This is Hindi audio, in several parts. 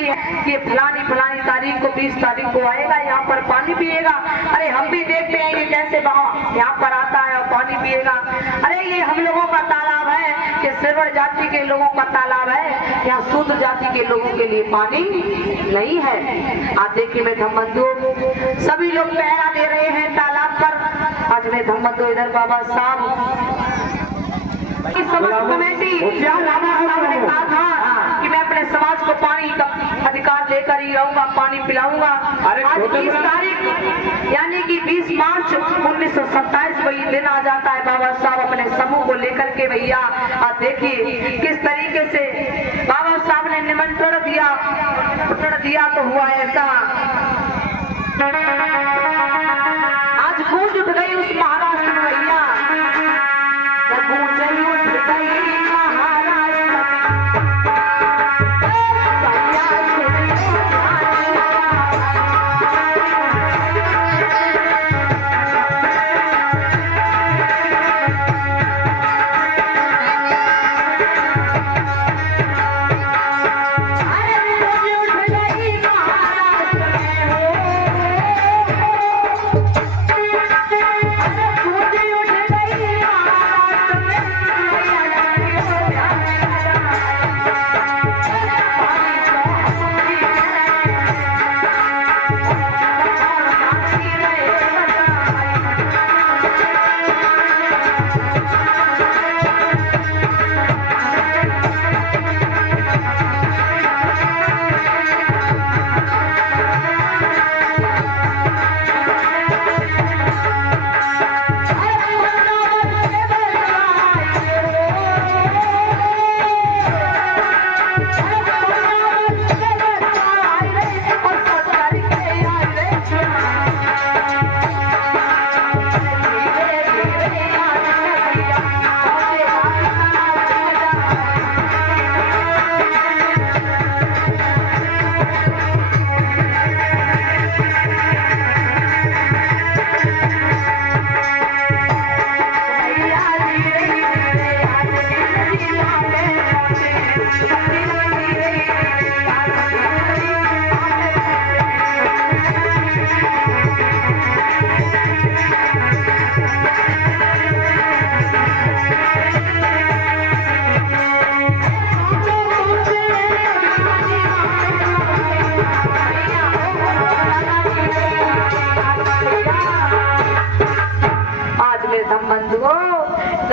ली है कि फलानी फलानी तारीख को 20 तारीख को आएगा, यहाँ पर पानी पिएगा। अरे हम भी देखते हैं कि कैसे यहाँ पर आता है और पानी पिएगा। अरे ये हम लोगों का तालाब है कि श्रवण जाति के लोगों का तालाब है, यहाँ शूद्र जाति के लोगों के लिए पानी नहीं है। आज देखिए मैं धम्मबंधु सभी लोग पहरा दे रहे हैं तालाब पर। आज मैं धम्मबंधु इधर बाबा साहब कमेटी ने कहा था कि मैं अपने समाज को पानी का अधिकार लेकर ही रहूंगा, पानी पिलाऊंगा। आज 20 तारीख यानी कि 20 मार्च 1927 वही दिन आ जाता है। बाबा साहब अपने समूह को लेकर के भैया आप देखिए किस तरीके से बाबा साहब ने निमंत्रण दिया तो हुआ ऐसा। आज गूंज उठ गई उस महाराष्ट्र में भैया, गूंज उठ गई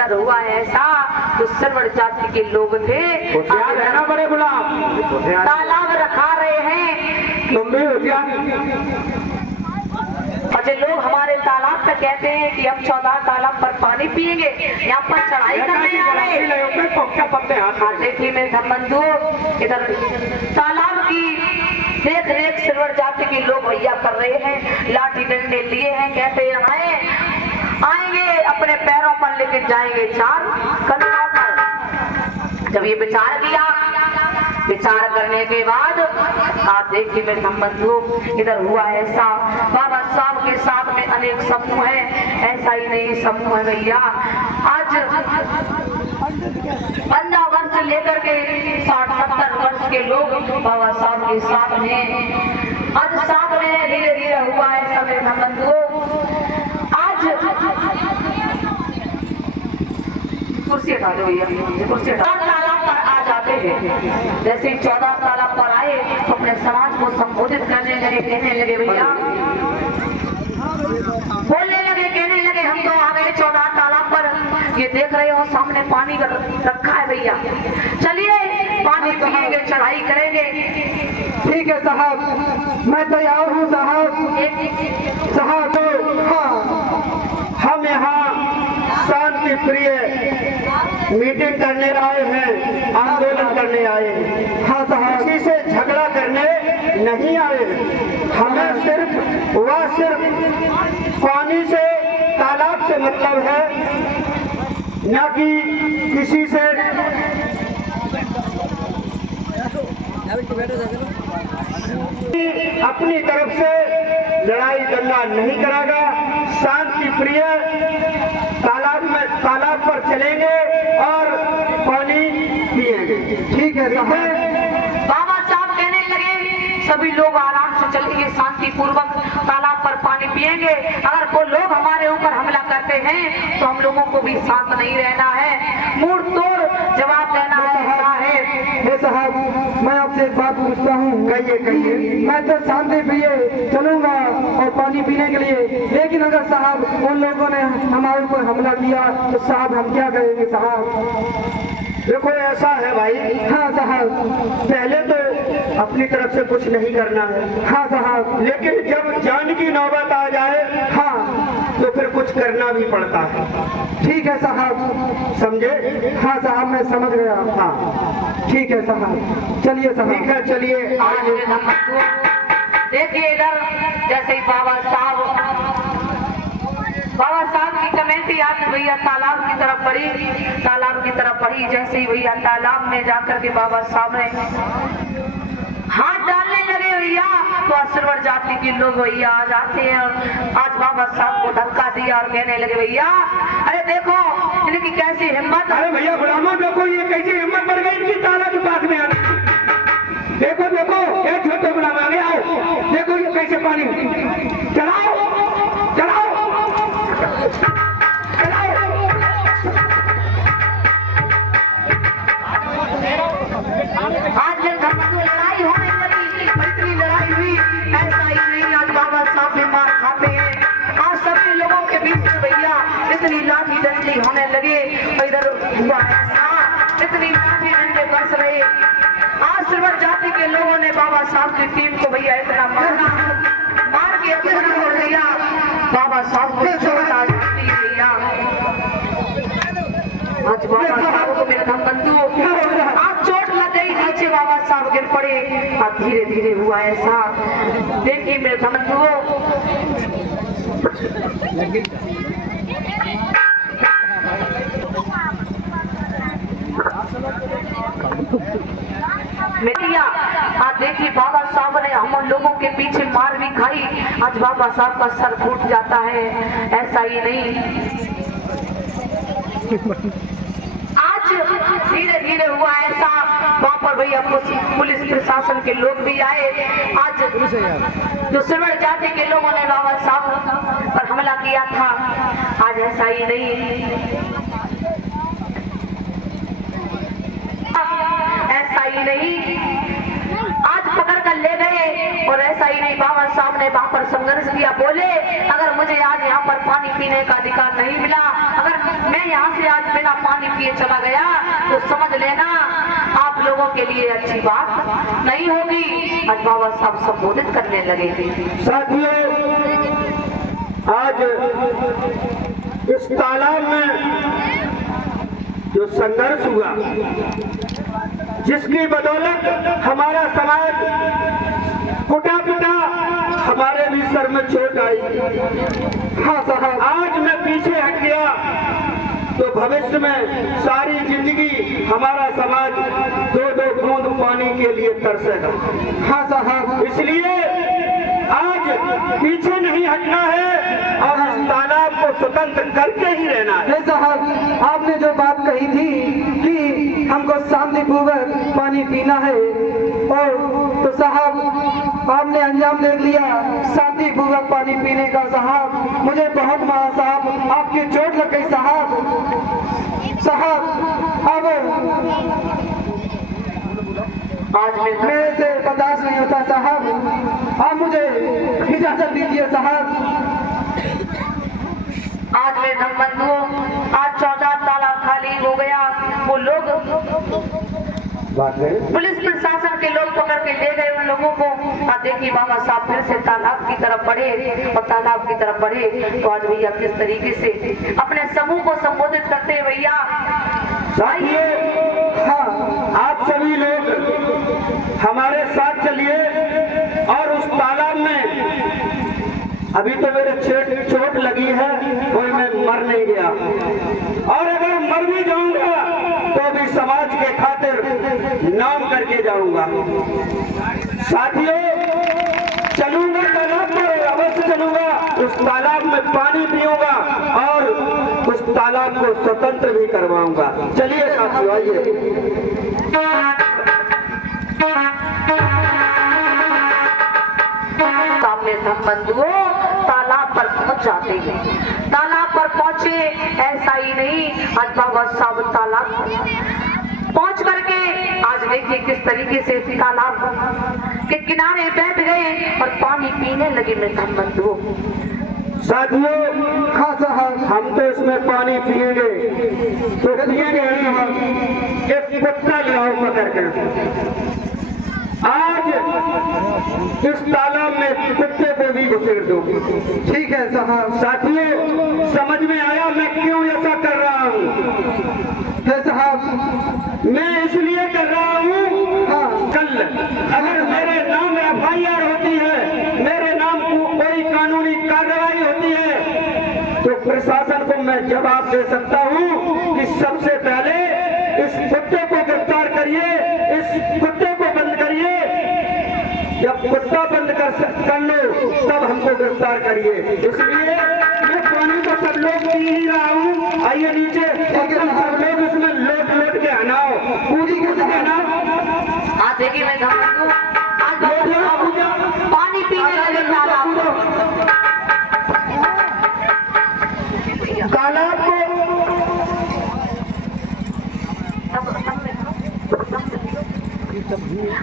हुआ ऐसा। तो श्रवण जाति के लोग थे, बड़े गुलाम तालाब रखा रहे हैं। तुम भी अच्छा लोग हमारे तालाब पे कहते हैं कि हम 14 तालाब पर पानी पिएंगे, यहाँ पर चढ़ाई करने आ रहे हैं। देखिए मेरे धम्मबंधु इधर तालाब की देख रेख श्रवण जाति के लोग भैया कर रहे हैं, लाठी डंडे लिए हैं, कहते हैं आएंगे अपने पैरों पर लेके जाएंगे 4 कदमों पर। जब ये विचार किया, विचार करने के बाद आप देखिए मेरे धम्मबंधु इधर हुआ ऐसा। बाबा साहब के साथ में अनेक समूह हैं, ऐसा ही नहीं समूह है भैया। आज 15 वर्ष लेकर के 60-70 वर्ष के लोग बाबा साहब के साथ में आज साथ में धीरे धीरे हुआ ऐसा मेरे धम्मबंधु। कुर्सी हटा दो भैया, कुर्सी हटा। तालाब पर आ जाते हैं, जैसे 14 तालाब पर आए तो अपने समाज को संबोधित करने लगे, कहने लगे भैया, बोलने लगे, कहने लगे हम तो आ गए 14 तालाब पर। ये देख रहे हो सामने पानी रखा है भैया, चलिए पानी पिएंगे, चढ़ाई करेंगे। ठीक है साहब, मैं तैयार हूँ साहब। साहब हम यहाँ शांति प्रिय मीटिंग करने आए हैं, आंदोलन करने आए हैं। हाँ साहब, किसी से झगड़ा करने नहीं आए। हमें सिर्फ पानी से, तालाब से मतलब है, न कि किसी से अपनी तरफ से लड़ाई दंगा नहीं करागा। शांति प्रिय तालाब पर चलेंगे और पानी पिएंगे। ठीक है साहब। बाबा साहब कहने लगे लोग आराम से चलेंगे, शांति पूर्वक तालाब पर पानी पिएंगे। अगर वो लोग हमारे ऊपर हमला करते हैं तो हम लोगों को भी शांत नहीं रहना है, मुंह तोड़ जवाब देना है। हे साहब, मैं आपसे एक बात पूछता हूँ। कहिए कहिए। मैं तो शांति प्रिय चलूंगा और पानी पीने के लिए, लेकिन अगर साहब उन लोगों ने हमारे ऊपर हमला किया तो साहब हम क्या करेंगे साहब? देखो ऐसा है भाई। हाँ साहब। पहले तो अपनी तरफ से कुछ नहीं करना है। हाँ साहब। लेकिन जब जान की नौबत आ जाए हाँ तो फिर कुछ करना भी पड़ता है। ठीक है साहब। समझे? हाँ साहब, मैं समझ गया। हाँ ठीक है साहब, चलिए साहब। ठीक है, चलिए आज देखिए इधर जैसे ही बाबा साहब की कमेटी आज भैया तालाब की तरफ बढ़ी। जैसे ही भैया तालाब में जाकर के बाबा साहब ने हाथ डालने लगे भैया तो असरवर जाति के लोग भैया आ जाते हैं और आज बाबा साहब को धक्का दिया और कहने लगे भैया अरे देखो इनकी कैसी हिम्मत। अरे भैया गुलामों, देखो ये कैसी हिम्मत बढ़ गई इनकी तालाब के पास में आने। देखो देखो, एक छोटे गुलाम आ गए, आओ देखो ये कैसे पानी चलाओ चलाओ आज लड़ाई होने लगी, इतनी लड़ाई हुई ऐसा ही नहीं। आज बाबा साहब भी मार खाते हैं। आज सभी लोगों के बीच में भैया इतनी लाठी डंडी होने लगे, इधर हुआ ऐसा इतनी लाठी डंडे बरस रहे। आज सरवर जाति के लोगों ने बाबा साहब की टीम को भैया इतना मार के इतना हो गया, बाबा साहब को चोट आ जाती है भैया। आज बाबा साहब को मेरे धम बंधु आज चोट लग गई, नीचे बाबा साहब गिर पड़े। अब धीरे धीरे हुआ ऐसा, देखिए मेरे धम बंधु मेरिया आज देखिए बाबा साहब ने हम लोगों के पीछे मार भी खाई। आज बाबा साहब का सर फूट जाता है। ऐसा ही नहीं, आज धीरे धीरे हुआ ऐसा, वहाँ पर भैया पुलिस प्रशासन के लोग भी आए। आज जो सरवर जाति के लोगों ने बाबा साहब पर हमला किया था, आज ऐसा ही नहीं, ऐसा ही नहीं, आज पकड़ कर ले गए। और ऐसा ही नहीं, बाबा साहब ने वहाँ पर संघर्ष किया, बोले अगर मुझे आज यहाँ पर पानी पीने का अधिकार नहीं मिला, अगर मैं यहाँ से आज बिना पानी पिए चला गया तो समझ लेना आप लोगों के लिए अच्छी बात नहीं होगी। आज बाबा साहब संबोधित करने लगे थे। साथियों, आज इस तालाब में जो संघर्ष हुआ, जिसकी बदौलत हमारा समाज कुटा पिटा, हमारे भी सर में चोट आई। हाँ साहब। आज मैं पीछे हट गया तो भविष्य में सारी जिंदगी हमारा समाज दो दो बूंद पानी के लिए तरसेगा। हाँ साहब। इसलिए आज पीछे नहीं हटना है और इस तालाब को स्वतंत्र करके ही रहना है। साहब, आपने जो बात कही थी कि हमको शांतिपूर्वक पानी पीना है, और तो साहब आपने अंजाम देख लिया शांतिपूर्वक पानी पीने का। साहब मुझे बहुत मारा साहब, आपकी चोट लग गई साहब। अब आज मेरे से बर्दाश्त नहीं होता साहब, आप मुझे इजाजत दीजिए साहब। आज मेरे धम बंधुओं, आज 14 तालाब खाली हो गया। वो लोग पुलिस प्रशासन के लोग पकड़ के ले गए उन लोगों को। आज देखिए बाबा साहब फिर से तालाब की तरफ बढ़े और तालाब की तरफ बढ़े तो आज भैया किस तरीके से अपने समूह को संबोधित करते हैं भैया। हाँ, आप सभी लोग हमारे साथ चलिए और उस तालाब में, अभी तो मेरे चोट लगी है, कोई मैं मर नहीं गया, और अगर मर भी जाऊंगा तो अभी समाज के खातिर नाम करके जाऊंगा। साथियों, चलूंगा तालाब पर, अवश्य चलूंगा, उस तालाब में पानी पीऊंगा और उस तालाब को स्वतंत्र भी करवाऊंगा। चलिए साथियों, आइए। में सब बंधुओं तालाब पर पहुंच जाते हैं। तालाब पर पहुंचे, ऐसा ही नहीं, आज बाबा साहब तालाब पहुंच करके आज देखिए किस तरीके से तालाब के किनारे बैठ गए और पानी पीने लगे मेरे सब बंधुओं। साथियों, हाँ साहब, हम तो इसमें पानी पिएंगे तो पिएंगे एक कुत्ता लाओ पकड़ कर। आज इस तालाब में कुत्ते को भी घुसेड़ दो। ठीक है साहब। साथियों, समझ में आया मैं क्यों ऐसा कर रहा हूँ? है साहब, मैं इसलिए कर रहा हूँ, हाँ, कल अगर मेरे नाम FIR होती है, मेरे नाम को कोई कानूनी कार्रवाई होती है, तो प्रशासन को मैं जवाब दे सकता हूँ कि सबसे पहले इस कुत्ते को गिरफ्तार करिए, इस कुत्ते को बंद करिए। जब कुत्ता बंद कर लो तब हमको गिरफ्तार करिए। इसलिए मैं पानी को सब लोग पी ही रहा हूँ। आइए नीचे, सब लोग इसमें लोट लोट के हनाओ, पूरी कैसे हनाओ। आज देखिए मैं आज पानी पीने लगे तालाब तालाब को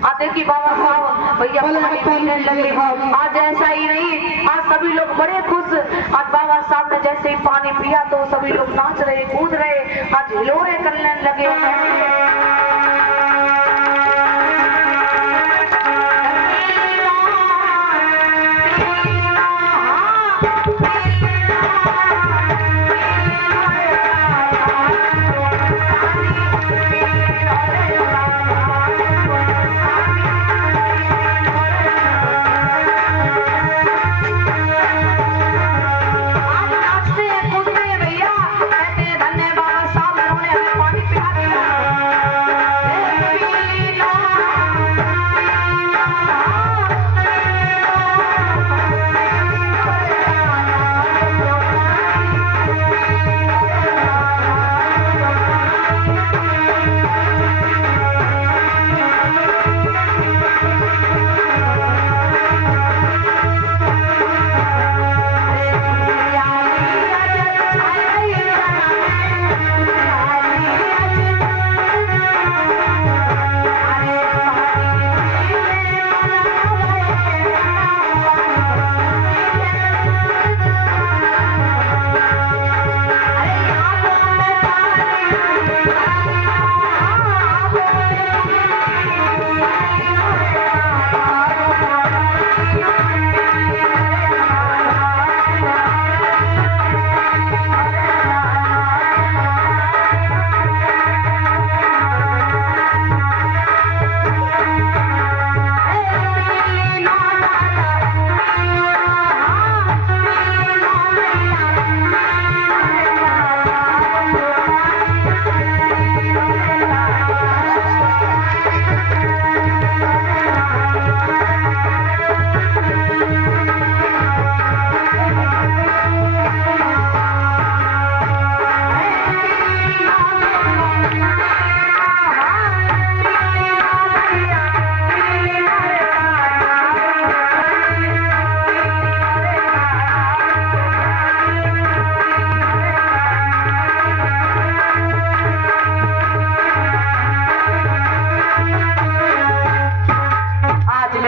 आज देखिए बाबा साहब भैया पानी पीने लगे। आज ऐसा ही नहीं, आज सभी लोग बड़े खुश। आज बाबा साहब ने जैसे ही पानी पिया तो सभी लोग नाच रहे, कूद रहे, आज हिलोरे करने लगे।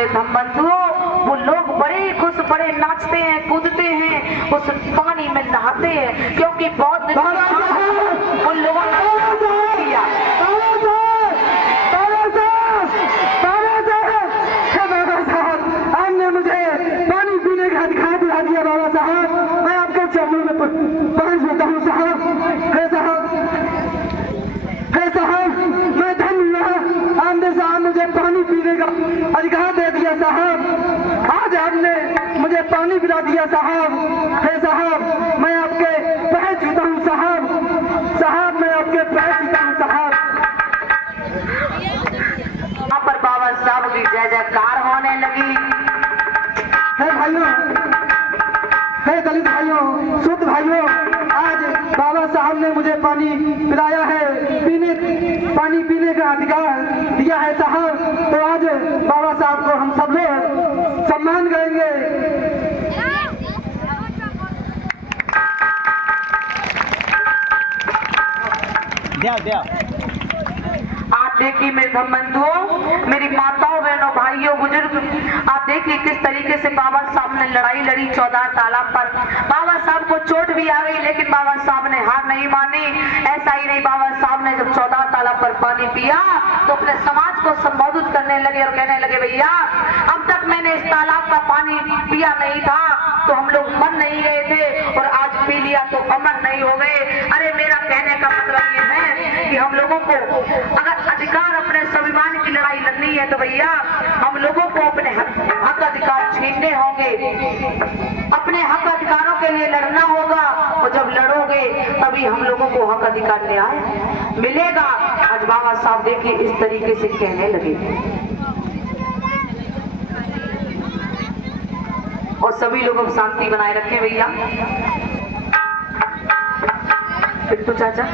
हम बंधुओं वो लोग बड़े ही खुश, बड़े नाचते हैं, कूदते हैं, उस पानी में नहाते हैं, क्योंकि बहुत दिन उन लोगों ने किया। आपने मुझे पानी पीने का अधिकार दिला दिया बाबा साहब, मैं आपके चरणों में पहुंच जाता हूँ साहब। है साहब, मैं धन्य हुआ, आपने साहब मुझे पानी पीने का अधिकार दे दिया साहब। आज आपने मुझे पानी पिला दिया साहब। है साहब, मैं आपके पैर छूता हूँ साहब, मैं आपके पैर छूता हूँ साहब। यहाँ पर बाबा साहब की जय जयकार होने लगी। है भाइयों, है दलित भाइयों, शुद्ध भाइयों, आज बाबा साहब ने मुझे पानी पिलाया है, पानी पीने का अधिकार दिया है साहब। तो आज बाबा साहब को हम सब लोग सम्मान करेंगे। आप देखिए मेरे धर्मबंधुओं, मेरी माताओं, बहनों, भाइयों, बुजुर्ग, आप देखिए किस तरीके से बाबा साहब ने लड़ाई लड़ी 14 तालाब पर। बाबा साहब को चोट भी आ गई, लेकिन बाबा साहब ने हार नहीं मानी। ऐसा ही नहीं, बाबा साहब ने जब 14 तालाब पर पानी पिया तो अपने समाज को संबोधित करने लगे और कहने लगे, भैया अब तक मैंने इस तालाब का पानी पिया नहीं था तो हम लोग मर नहीं गए थे, और आज पी लिया तो अमर नहीं हो गए। अरे मेरा कहने का मतलब ये है कि हम लोगों को अगर अधिकार अपने स्वाभिमान की लड़ाई लड़नी है तो भैया हम लोगों को अपने हक अधिकार छीनने होंगे, अपने हक अधिकारों के लिए लड़ना होगा, और जब लड़ोगे तभी हम लोगों को हक अधिकार न्याय मिलेगा। आज बाबा साहब देखिए इस तरीके से कहने लगे, और सभी लोग अब शांति बनाए रखें भैया। पिट्टू चाचा